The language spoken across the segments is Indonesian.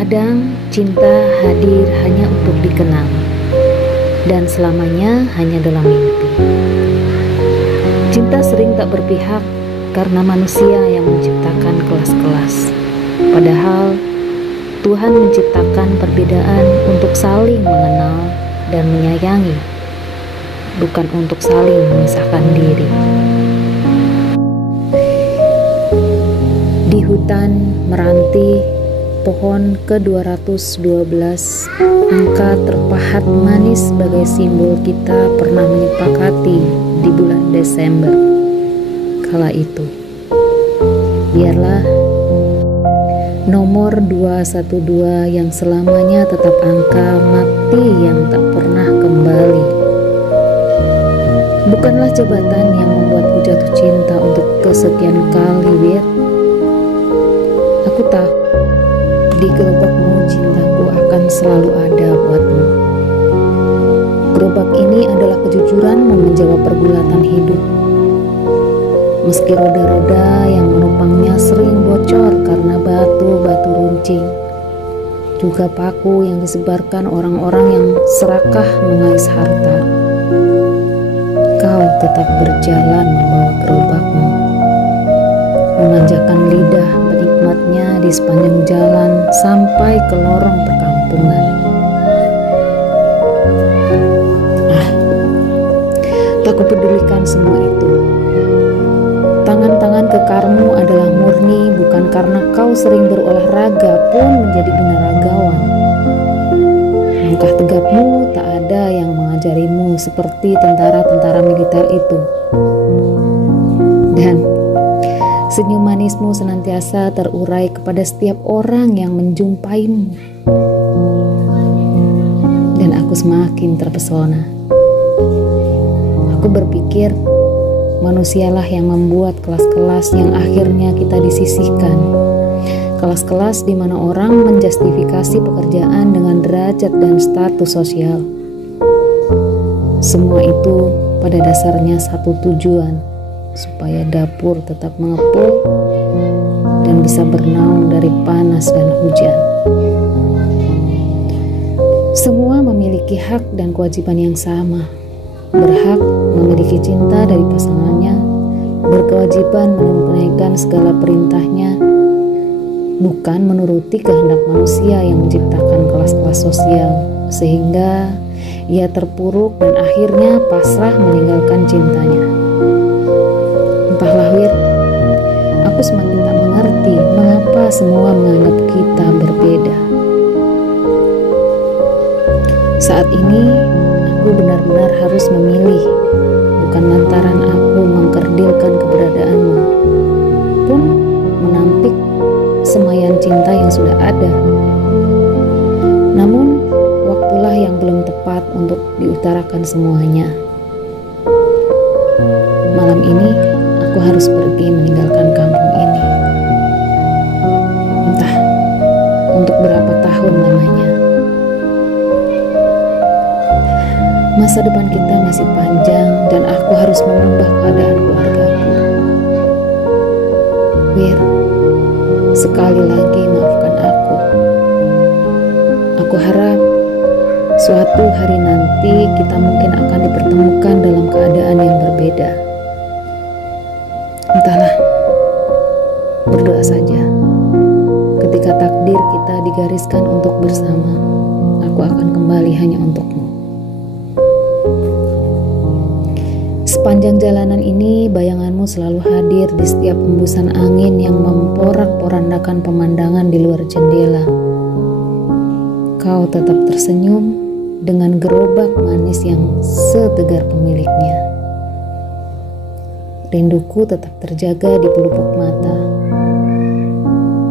Terkadang cinta hadir hanya untuk dikenang, dan selamanya hanya dalam mimpi. Cinta sering tak berpihak karena manusia yang menciptakan kelas-kelas. Padahal Tuhan menciptakan perbedaan untuk saling mengenal dan menyayangi, bukan untuk saling memisahkan diri. Di hutan Meranti, pohon ke-212, angka terpahat manis sebagai simbol kita pernah menyepakati di bulan Desember. Kala itu, biarlah nomor 212 yang selamanya tetap angka mati yang tak pernah kembali. Bukanlah jabatan yang membuatku jatuh cinta untuk kesekian kali, Wir. Aku tahu di gerobakmu cintaku akan selalu ada buatmu. Gerobak ini adalah kejujuranmu menjawab pergulatan hidup. Meski roda-roda yang menopangnya sering bocor karena batu-batu runcing, juga paku yang disebarkan orang-orang yang serakah mengais harta, kau tetap berjalan membawa gerobakmu, memanjakan lidah penikmatnya di sepanjang jalan sampai ke lorong perkampungan. Tak kupedulikan semua itu. Tangan-tangan kekarmu adalah murni bukan karena kau sering berolahraga pun menjadi binaragawan. Langkah tegapmu tak ada yang mengajarimu seperti tentara-tentara militer itu. Dan senyum manismu senantiasa terurai kepada setiap orang yang menjumpaimu. Dan aku semakin terpesona. Aku berpikir, manusialah yang membuat kelas-kelas yang akhirnya kita disisihkan. Kelas-kelas di mana orang menjustifikasi pekerjaan dengan derajat dan status sosial. Semua itu pada dasarnya satu tujuan, supaya dapur tetap mengepul dan bisa bernaung dari panas dan hujan. Semua memiliki hak dan kewajiban yang sama. Berhak memiliki cinta dari pasangannya, berkewajiban menunaikan segala perintahnya, bukan menuruti kehendak manusia yang menciptakan kelas-kelas sosial, sehingga ia terpuruk dan akhirnya pasrah meninggalkan cintanya. Entahlah, Wir, aku semakin tak mengerti mengapa semua menganggap kita berbeda. Saat ini, aku benar-benar harus memilih, bukan lantaran aku mengkerdilkan keberadaanmu, pun menampik semaian cinta yang sudah ada. Namun, waktulah yang belum tepat untuk diutarakan semuanya. Malam ini, aku harus pergi meninggalkan kampung ini. Entah untuk berapa tahun lamanya. Masa depan kita masih panjang dan aku harus mengubah keadaan keluargaku. Wir, sekali lagi maafkan aku. Aku harap suatu hari nanti kita mungkin akan dipertemukan dalam keadaan yang berbeda. Entahlah, berdoa saja. Ketika takdir kita digariskan untuk bersama, aku akan kembali hanya untukmu. Sepanjang jalanan ini, bayanganmu selalu hadir di setiap hembusan angin yang memporak-porandakan pemandangan di luar jendela. Kau tetap tersenyum dengan gerobak manis yang setegar pemiliknya. Rinduku tetap terjaga di pelupuk mata.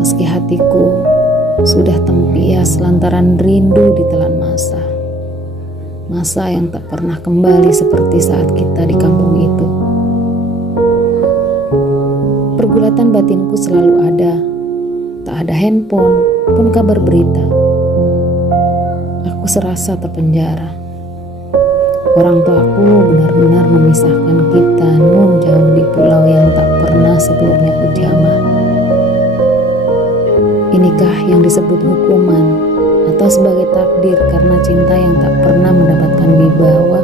Meski hatiku sudah tempias lantaran rindu ditelan masa. Masa yang tak pernah kembali seperti saat kita di kampung itu. Pergulatan batinku selalu ada. Tak ada handphone pun kabar berita. Aku serasa terpenjara. Orang tuaku benar-benar memisahkan kita nun jauh di pulau yang tak pernah sebelumnya kujamah. Inikah yang disebut hukuman atau sebagai takdir karena cinta yang tak pernah mendapatkan wibawa?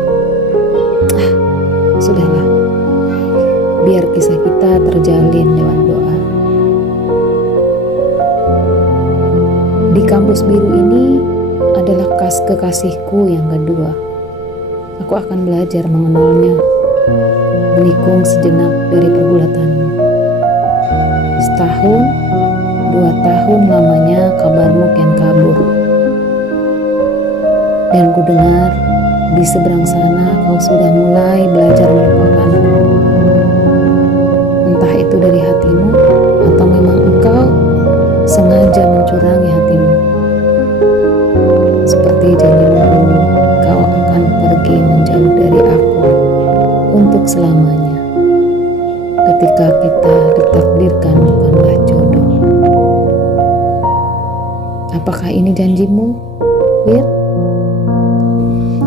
Sudahlah, biar kisah kita terjalin lewat doa. Di kampus biru ini adalah kekasihku yang kedua. Aku akan belajar mengenalnya, menikung sejenak dari pergulatanmu. Setahun, 2 tahun lamanya kabarmu kian kabur. Dan ku dengar di seberang sana kau sudah mulai belajar melupakanku. Entah itu dari hatimu atau memang engkau sengaja mencurangi hatimu. Seperti janjimu dulu, kau akan pergi menjauh dari aku untuk selamanya. Ketika kita ditakdirkan bukanlah jodoh. Apakah ini janjimu, Wir?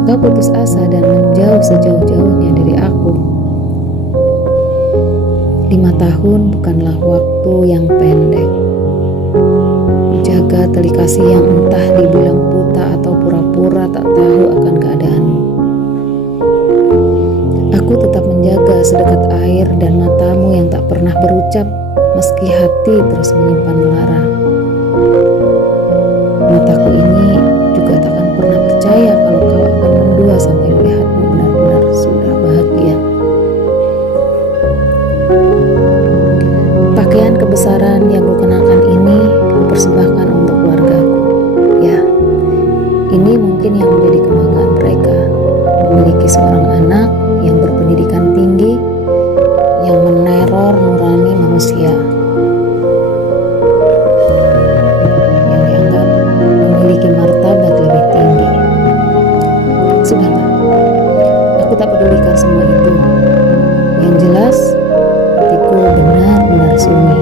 Kau putus asa dan menjauh sejauh-jauhnya dari aku. 5 tahun bukanlah waktu yang pendek. Jaga tali kasih yang entah dibilang buta atau pura-pura tak tahu akan keadaanmu. Aku tetap menjaga sedekat air dan matamu yang tak pernah berucap meski hati terus menyimpan lara. Mataku ini juga takkan pernah percaya kalau kau akan mendua sampai melihatmu benar-benar sudah bahagia. Pakaian kebesaran yang kukenakan ini kupersembahkan untuk keluargaku. Ya, ini mungkin yang menjadi kebanggaan mereka, memiliki seorang anak yang berpendidikan tinggi, yang meneror nurani manusia, yang dianggap memiliki martabat lebih tinggi. Sudahlah, aku tak pedulikan semua itu. Yang jelas, hatiku benar-benar sunyi.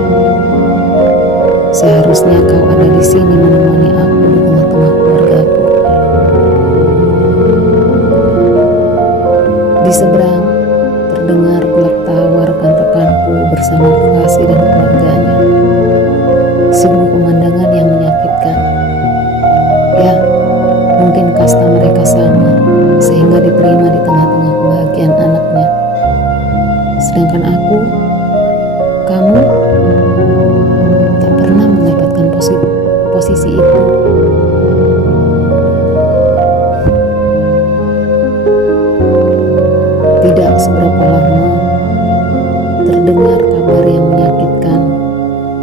Seharusnya kau ada di sini menemani aku di tengah-tengah keluargaku. Di seberang terdengar gelak tawa rekan-rekanku bersama kekasih dan keluarganya. Sungguh pemandangan yang menyakitkan. Ya, mungkin kasta mereka sama, sehingga diterima di tengah-tengah kebahagiaan anaknya. Sedangkan aku, kamu, tak pernah mendapatkan posisi itu. Tidak seberapa lama terdengar kabar yang menyakitkan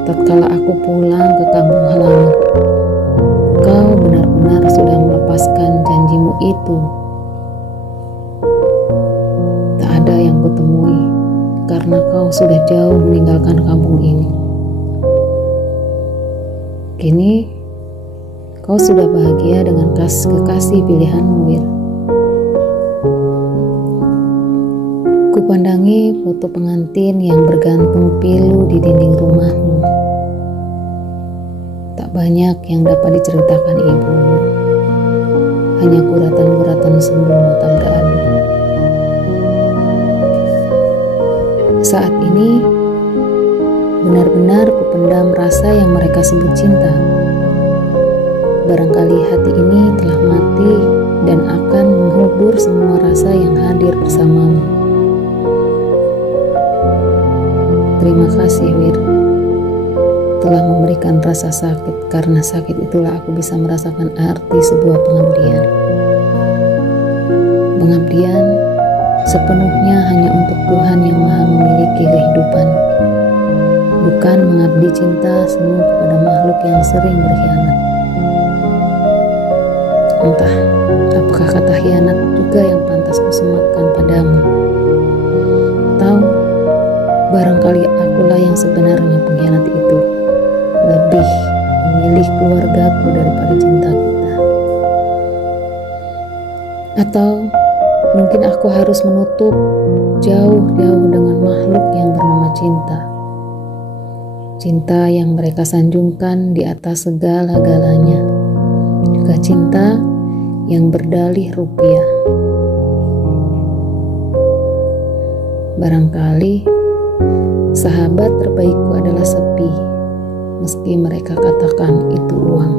tatkala aku pulang ke kampung halaman. Kau benar-benar sudah melepaskan janjimu itu. Tak ada yang kutemui karena kau sudah jauh meninggalkan kampung ini. Kini kau sudah bahagia dengan kekasih pilihanmu, Wir. Kupandangi foto pengantin yang bergantung pilu di dinding rumahmu. Tak banyak yang dapat diceritakan ibumu, hanya guratan-guratan sebelum mata beradu. Saat ini benar-benar kupendam rasa yang mereka sebut cinta. Barangkali hati ini telah mati dan akan menghubur semua rasa yang hadir bersamamu. Terima kasih, Wir, telah memberikan rasa sakit, karena sakit itulah aku bisa merasakan arti sebuah pengabdian. Pengabdian sepenuhnya hanya untuk Tuhan yang Maha memiliki kehidupan, bukan mengabdi cinta semu kepada makhluk yang sering berkhianat. Entah apakah kata khianat juga yang pantas kusematkan padamu, atau barangkali akulah yang sebenarnya pengkhianat itu, lebih memilih keluargaku daripada cinta kita. Atau mungkin aku harus menutup jauh-jauh dengan makhluk yang bernama cinta. Cinta yang mereka sanjungkan di atas segala-galanya. Juga cinta yang berdalih rupiah. Barangkali sahabat terbaikku adalah sepi, meski mereka katakan itu uang.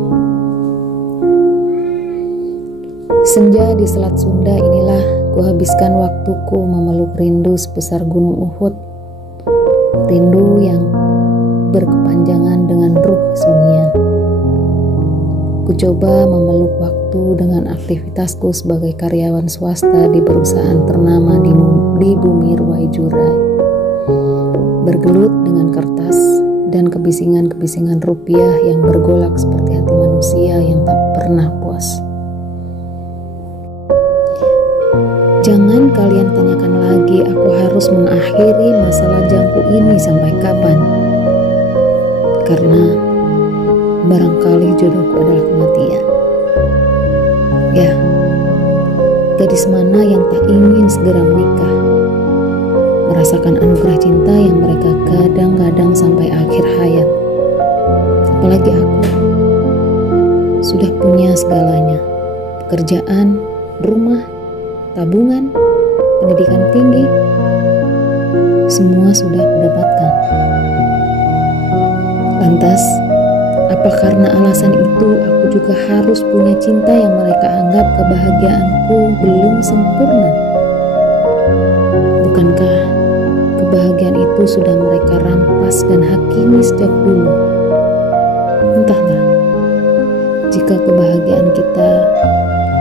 Senja di Selat Sunda inilah kuhabiskan waktuku memeluk rindu sebesar gunung Uhud. Rindu yang berkepanjangan dengan ruh sunyian. Ku coba memeluk waktu dengan aktivitasku sebagai karyawan swasta di perusahaan ternama di bumi Ruwai Jurai. Bergelut dengan kertas dan kebisingan-kebisingan rupiah yang bergolak seperti hati manusia yang tak pernah puas. Jangan kalian tanyakan lagi aku harus mengakhiri masa lajangku ini sampai kapan. Karena barangkali jodohku adalah kematian. Ya, gadis mana yang tak ingin segera menikah, merasakan anugerah cinta yang mereka gadang-gadang sampai akhir hayat. Apalagi aku, sudah punya segalanya, pekerjaan, rumah, tabungan, pendidikan tinggi, semua sudah kudapatkan. Lantas, apa karena alasan itu aku juga harus punya cinta yang mereka anggap kebahagiaanku belum sempurna? Bukankah kebahagiaan itu sudah mereka rampas dan hakimi sejak dulu? Entahlah, jika kebahagiaan kita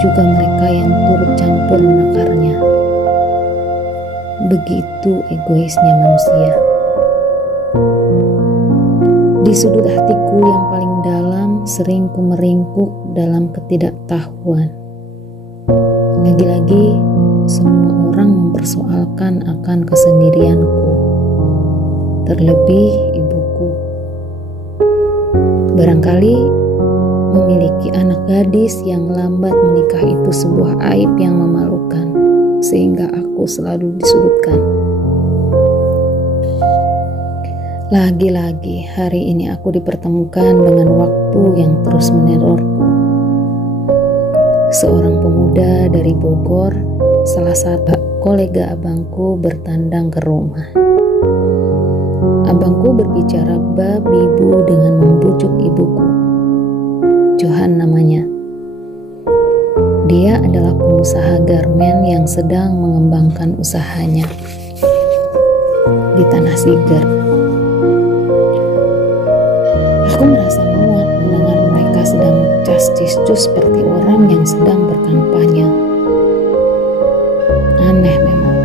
juga mereka yang turut campur menekarnya. Begitu egoisnya manusia. Di sudut hatiku yang paling dalam sering ku meringkuk dalam ketidaktahuan. Lagi-lagi semua orang mempersoalkan akan kesendirianku, terlebih ibuku. Barangkali memiliki anak gadis yang lambat menikah itu sebuah aib yang memalukan, sehingga aku selalu disudutkan. Lagi-lagi hari ini aku dipertemukan dengan waktu yang terus menerorku. Seorang pemuda dari Bogor, salah satu kolega abangku bertandang ke rumah. Abangku berbicara bab ibu dengan membujuk ibuku. Johan namanya. Dia adalah pengusaha garmen yang sedang mengembangkan usahanya di Tanah Siger. Aku merasa muak mendengar mereka sedang cas-ciscus seperti orang yang sedang berkampanye. Aneh memang.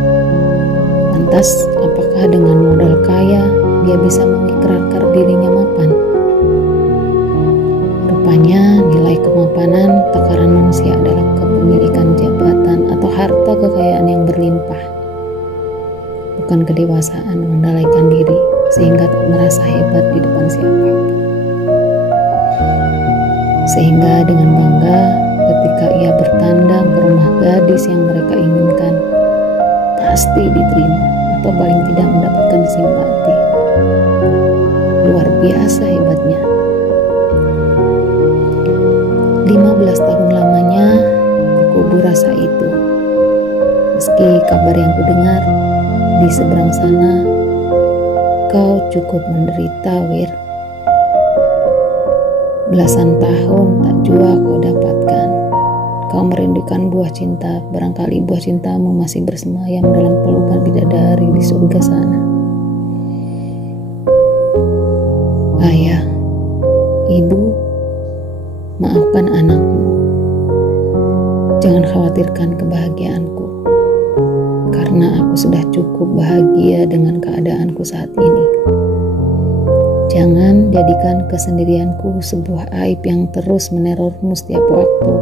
Lantas, apakah dengan modal kaya dia bisa mengikrarkan dirinya mapan? Rupanya nilai kemapanan takaran manusia adalah kepemilikan jabatan atau harta kekayaan yang berlimpah, bukan kedewasaan mengendalikan diri sehingga tak merasa hebat di depan siapapun. Sehingga dengan bangga ketika ia bertandang ke rumah gadis yang mereka inginkan, pasti diterima atau paling tidak mendapatkan simpati. Luar biasa hebatnya. 15 tahun lamanya kukubur rasa itu. Meski kabar yang kudengar di seberang sana, kau cukup menderita, Wir. Belasan tahun tak jua kau dapatkan. Kau merindukan buah cinta, barangkali buah cintamu masih bersemayam dalam pelukan bidadari di surga sana. Ayah, ibu, maafkan anakmu. Jangan khawatirkan kebahagiaanku, karena aku sudah cukup bahagia dengan keadaanku saat ini. Jangan jadikan kesendirianku sebuah aib yang terus menerormu setiap waktu.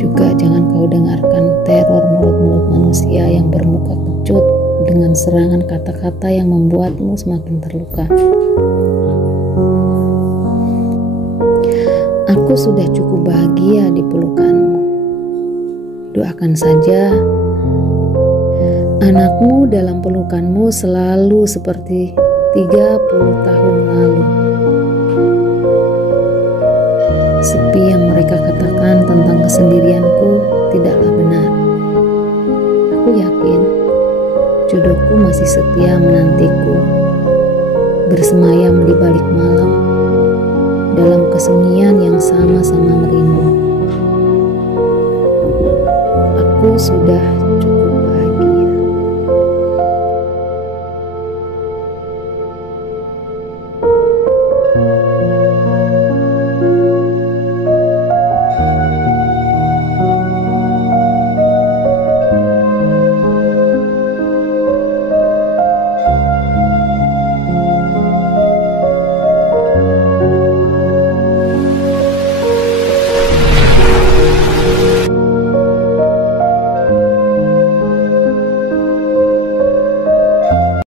Juga jangan kau dengarkan teror mulut-mulut manusia yang bermuka kecut dengan serangan kata-kata yang membuatmu semakin terluka. Aku sudah cukup bahagia di pelukanmu. Doakan saja anakmu dalam pelukanmu selalu seperti 30 tahun lalu. Sepi yang mereka katakan tentang kesendirianku tidaklah benar. Aku yakin jodohku masih setia menantiku. bersemayam di balik malam dalam kesunyian yang sama-sama merindu. Aku sudah